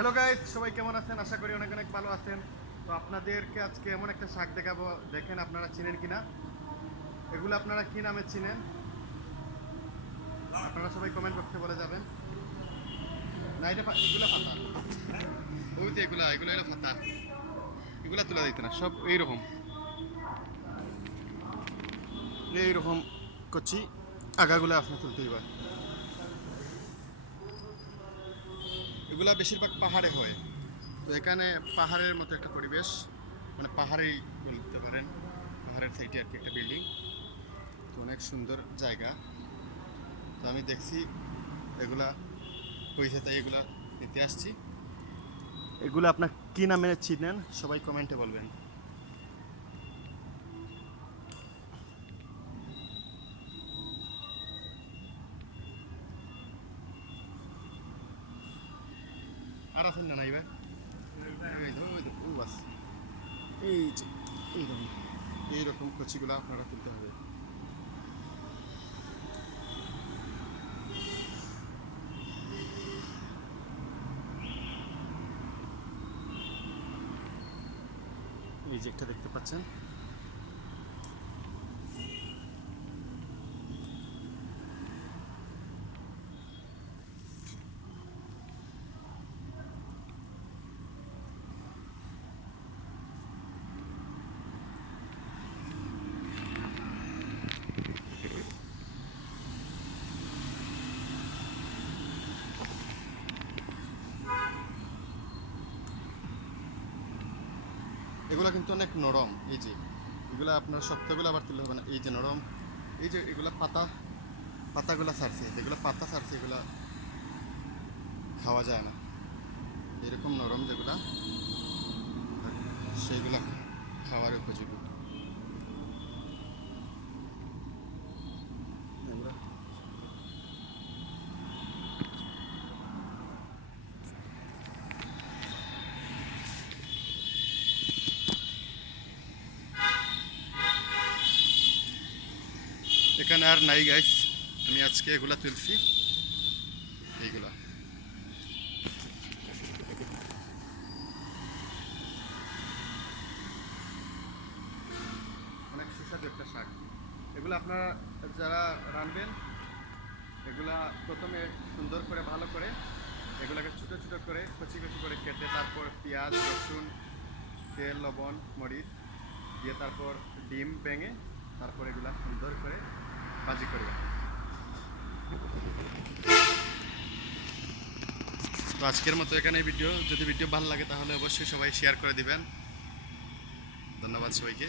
Hello guys সবাই কেমন আছেন? আশা করি অনেক অনেক ভালো আছেন। তো আপনাদেরকে আজকে এমন একটা শাক দেখাবো। দেখেন আপনারা চিনেন কিনা? এগুলো আপনারা কি নামে চিনেন? আপনারা সবাই কমেন্ট বক্সে বলে যাবেন। না, এটা এগুলো পাতা। ওই যে এগুলা, এগুলো হলো পাতা। এগুলা তুলা দিতে না, সব এইরকম। এইরকম করছি আগাগুলো আপনার তুলতে হইবা এগুলা বেশিরভাগ পাহাড়ে হয়। তো এখানে পাহাড়ের মতো একটা পরিবেশ মানে পাহাড়েই বলতে পারেন, পাহাড়ের সাইডে আর কি একটা বিল্ডিং তো অনেক সুন্দর জায়গা। তো আমি দেখছি এগুলা হয়েছে তাই এগুলা নিতে আসছি। এগুলো আপনার কী নামে চিনেন সবাই কমেন্টে বলবেন। আর আছেন না ও বাস এই এইরকম এইরকম কচিগুলো আপনারা তুলতে হবে এই যে একটা দেখতে পাচ্ছেন এগুলো কিন্তু অনেক নরম, এই যে। এগুলা আপনার সপ্তাহগুলো আবার তুলে হবে না। এই যে নরম, এই যে এগুলা পাতা, পাতাগুলা ছাড়ছে যেগুলো পাতা ছাড়ছে এগুলো খাওয়া যায় না। এরকম নরম যেগুলা সেইগুলা খাওয়ার উপযোগী এগুলা এখানে আর নাই গাইস আমি আজকে এগুলা তুলছি। এইগুলা। অনেক সুস্বাদু একটা শাক। এগুলো আপনারা যারা রানবেন, এগুলা প্রথমে সুন্দর করে, ভালো করে এগুলাকে ছোটো ছোটো করে, কচি কচি করে কেটে তারপর পেঁয়াজ, রসুন, তেল, লবণ, মরিচ দিয়ে তারপর ডিম ভেঙে তারপর এগুলা সুন্দর করে ভাজি করবেন তো আজকের মতো এখানে ভিডিও, যদি ভিডিও ভালো লাগে তাহলে অবশ্যই সবাই শেয়ার করে দিবেন। ধন্যবাদ সবাইকে।